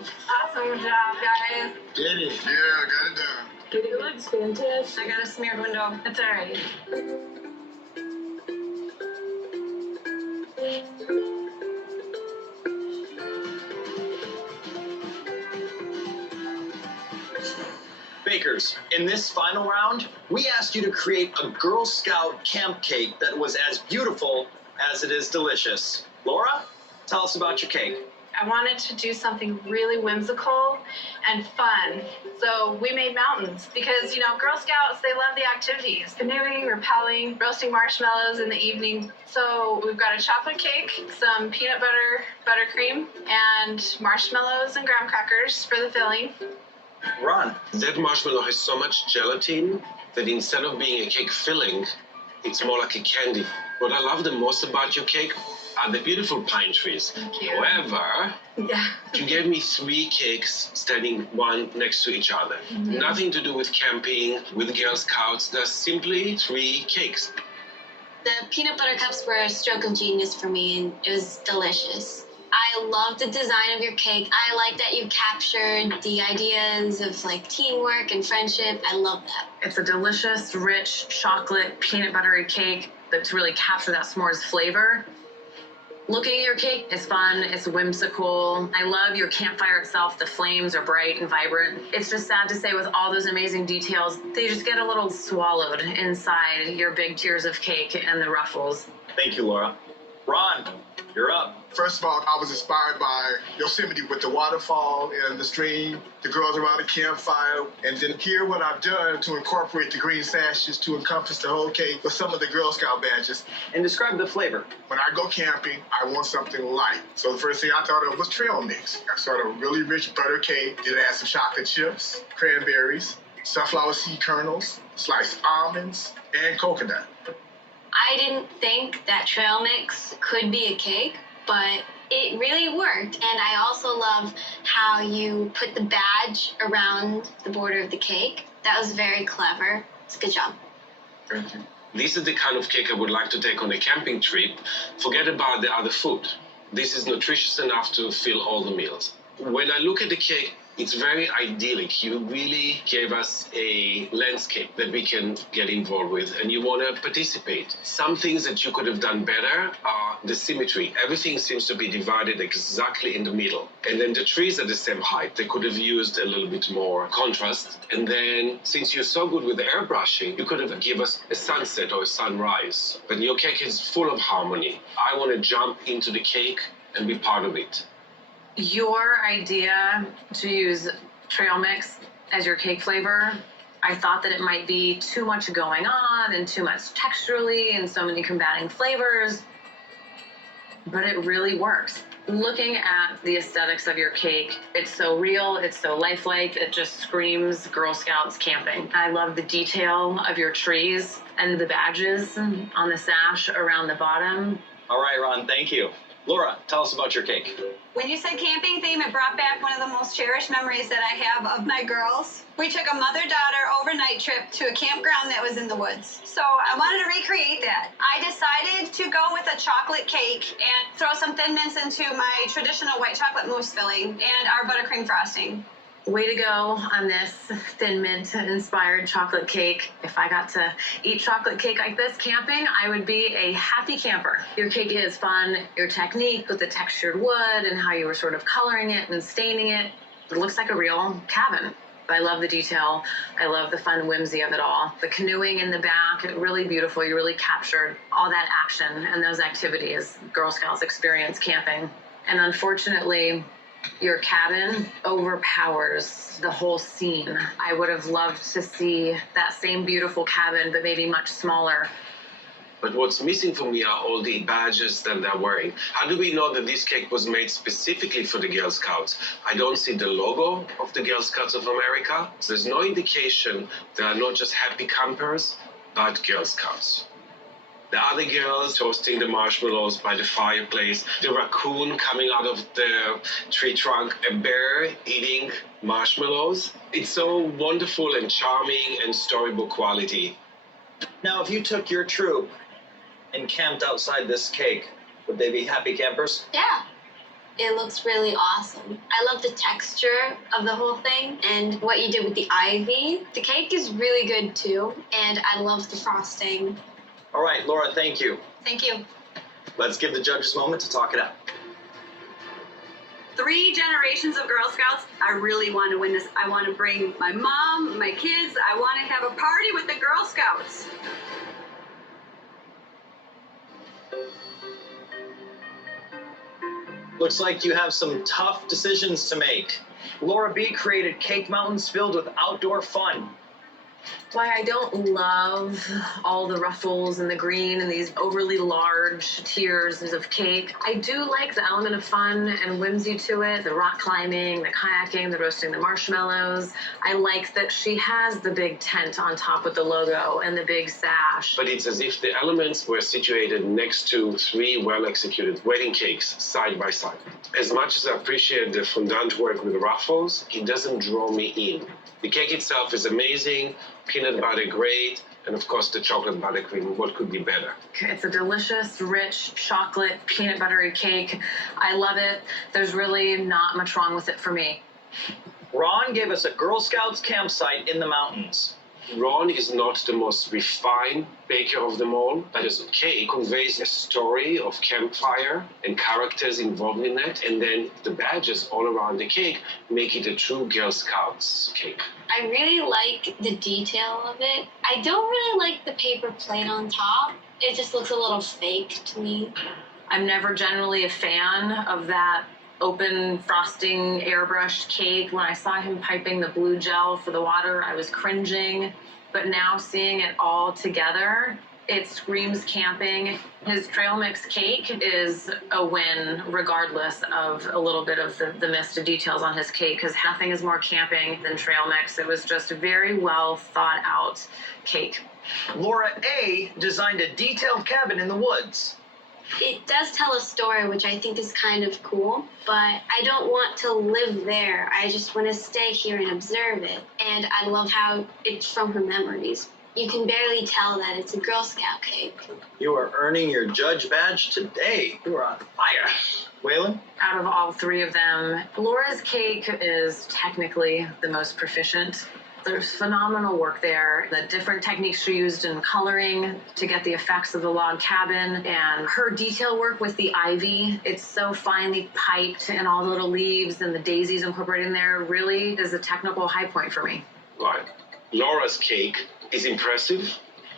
Awesome job, guys. Did it. Yeah, got it done. It looks fantastic. I got a smeared window. That's all right. Bakers, in this final round, we asked you to create a Girl Scout camp cake that was as beautiful as it is delicious. Laura, tell us about your cake. I wanted to do something really whimsical and fun. So we made mountains because, Girl Scouts, they love the activities. Canoeing, rappelling, roasting marshmallows in the evening. So we've got a chocolate cake, some peanut butter, buttercream, and marshmallows and graham crackers for the filling. Ron. That marshmallow has so much gelatin that instead of being a cake filling, it's more like a candy. What I love the most about your cake are the beautiful pine trees. Thank you. However, Yeah. you gave me 3 cakes standing one next to each other. Mm-hmm. Nothing to do with camping, with Girl Scouts. They're simply 3 cakes. The peanut butter cups were a stroke of genius for me, and it was delicious. I love the design of your cake. I like that you captured the ideas of teamwork and friendship. I love that. It's a delicious, rich chocolate peanut buttery cake that's really captured that s'mores flavor. Looking at your cake is fun, it's whimsical. I love your campfire itself. The flames are bright and vibrant. It's just sad to say with all those amazing details, they just get a little swallowed inside your big tiers of cake and the ruffles. Thank you, Laura. Ron, you're up. First of all, I was inspired by Yosemite with the waterfall and the stream, the girls around the campfire, and then here what I've done to incorporate the green sashes to encompass the whole cake with some of the Girl Scout badges. And describe the flavor. When I go camping, I want something light. So the first thing I thought of was trail mix. I started a really rich butter cake. Then add some chocolate chips, cranberries, sunflower seed kernels, sliced almonds, and coconut. I didn't think that trail mix could be a cake, but it really worked. And I also love how you put the badge around the border of the cake. That was very clever. It's a good job. Thank you. This is the kind of cake I would like to take on a camping trip. Forget about the other food. This is nutritious enough to fill all the meals. When I look at the cake, it's very idyllic. You really gave us a landscape that we can get involved with, and you want to participate. Some things that you could have done better are the symmetry. Everything seems to be divided exactly in the middle. And then the trees are the same height. They could have used a little bit more contrast. And then, since you're so good with the airbrushing, you could have given us a sunset or a sunrise. But your cake is full of harmony. I want to jump into the cake and be part of it. Your idea to use trail mix as your cake flavor, I thought that it might be too much going on and too much texturally and so many combating flavors, but it really works. Looking at the aesthetics of your cake, it's so real, it's so lifelike, it just screams Girl Scouts camping. I love the detail of your trees and the badges on the sash around the bottom. All right, Ron, thank you. Laura, tell us about your cake. When you said camping theme, it brought back one of the most cherished memories that I have of my girls. We took a mother-daughter overnight trip to a campground that was in the woods. So I wanted to recreate that. I decided to go with a chocolate cake and throw some Thin Mints into my traditional white chocolate mousse filling and our buttercream frosting. Way to go on this Thin Mint inspired chocolate cake. If I got to eat chocolate cake like this camping, I would be a happy camper. Your cake is fun. Your technique with the textured wood and how you were sort of coloring it and staining it, it looks like a real cabin. I love the detail. I love the fun whimsy of it all. The canoeing in the back, really beautiful. You really captured all that action and those activities Girl Scouts experience camping. And unfortunately, your cabin overpowers the whole scene. I would have loved to see that same beautiful cabin, but maybe much smaller. But what's missing for me are all the badges that they're wearing. How do we know that this cake was made specifically for the Girl Scouts? I don't see the logo of the Girl Scouts of America. So there's no indication they are not just happy campers, but Girl Scouts. The other girls toasting the marshmallows by the fireplace, the raccoon coming out of the tree trunk, a bear eating marshmallows. It's so wonderful and charming and storybook quality. Now, if you took your troop and camped outside this cake, would they be happy campers? Yeah. It looks really awesome. I love the texture of the whole thing and what you did with the ivy. The cake is really good too, and I love the frosting. All right, Laura, thank you. Thank you. Let's give the judges a moment to talk it out. 3 generations of Girl Scouts. I really want to win this. I want to bring my mom, my kids. I want to have a party with the Girl Scouts. Looks like you have some tough decisions to make. Laura B. created cake mountains filled with outdoor fun. Why I don't love all the ruffles and the green and these overly large tiers of cake. I do like the element of fun and whimsy to it, the rock climbing, the kayaking, the roasting the marshmallows. I like that she has the big tent on top with the logo and the big sash. But it's as if the elements were situated next to 3 well-executed wedding cakes side by side. As much as I appreciate the fondant work with the ruffles, it doesn't draw me in. The cake itself is amazing, peanut butter great, and of course the chocolate buttercream. What could be better? It's a delicious, rich chocolate peanut buttery cake. I love it. There's really not much wrong with it for me. Ron gave us a Girl Scouts campsite in the mountains. Ron is not the most refined baker of them all, but his cake conveys a story of campfire and characters involved in it, and then the badges all around the cake make it a true Girl Scouts cake. I really like the detail of it. I don't really like the paper plate on top. It just looks a little fake to me. I'm never generally a fan of that open frosting airbrushed cake. When I saw him piping the blue gel for the water, I was cringing. But now seeing it all together, it screams camping. His trail mix cake is a win regardless of a little bit of the missed details on his cake, because nothing is more camping than trail mix. It was just a very well thought out cake. Laura A. designed a detailed cabin in the woods. It does tell a story, which I think is kind of cool, but I don't want to live there. I just want to stay here and observe it. And I love how it's from her memories. You can barely tell that it's a Girl Scout cake. You are earning your judge badge today. You are on fire. Waylon? Out of all 3 of them, Laura's cake is technically the most proficient. There's phenomenal work there. The different techniques she used in coloring to get the effects of the log cabin, and her detail work with the ivy. It's so finely piped, and all the little leaves and the daisies incorporated in there really is a technical high point for me. Right. Laura's cake is impressive.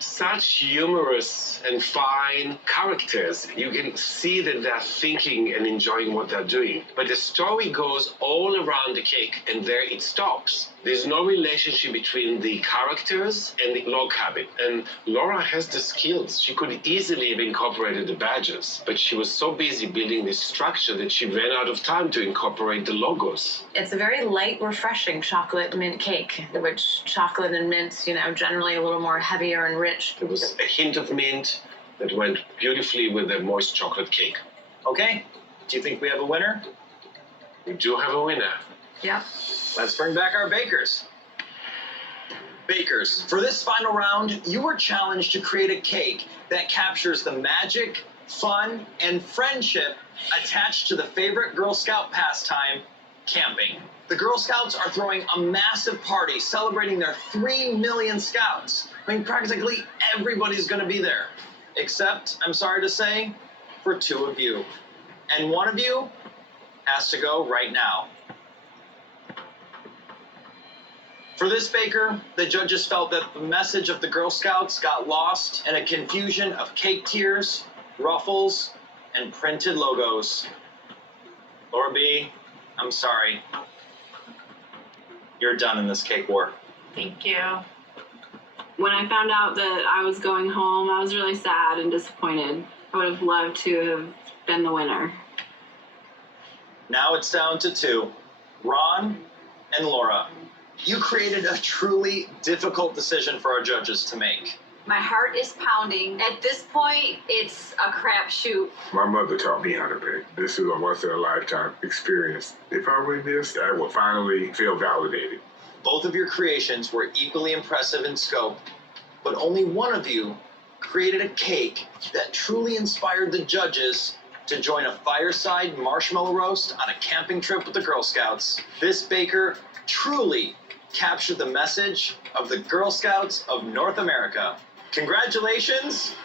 Such humorous and fine characters. You can see that they're thinking and enjoying what they're doing. But the story goes all around the cake, and there it stops. There's no relationship between the characters and the log cabin. And Laura has the skills. She could easily have incorporated the badges, but she was so busy building this structure that she ran out of time to incorporate the logos. It's a very light, refreshing chocolate mint cake, which chocolate and mint, generally a little more heavier and rich. There was a hint of mint that went beautifully with the moist chocolate cake. Okay. Do you think we have a winner? We do have a winner. Yep. Let's bring back our bakers. Bakers, for this final round, you were challenged to create a cake that captures the magic, fun, and friendship attached to the favorite Girl Scout pastime, camping. The Girl Scouts are throwing a massive party celebrating their 3 million Scouts. I mean, practically everybody's going to be there. Except, I'm sorry to say, for 2 of you. And 1 of you has to go right now. For this baker, the judges felt that the message of the Girl Scouts got lost in a confusion of cake tiers, ruffles, and printed logos. Laura B., I'm sorry. You're done in this cake war. Thank you. When I found out that I was going home, I was really sad and disappointed. I would have loved to have been the winner. Now it's down to 2, Ron and Laura. You created a truly difficult decision for our judges to make. My heart is pounding. At this point, it's a crapshoot. My mother taught me how to bake. This is a once-in-a-lifetime experience. If I win this, I will finally feel validated. Both of your creations were equally impressive in scope, but only one of you created a cake that truly inspired the judges to join a fireside marshmallow roast on a camping trip with the Girl Scouts. This baker truly captured the message of the Girl Scouts of North America. Congratulations,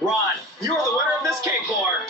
Ron, you are the winner of this cake board.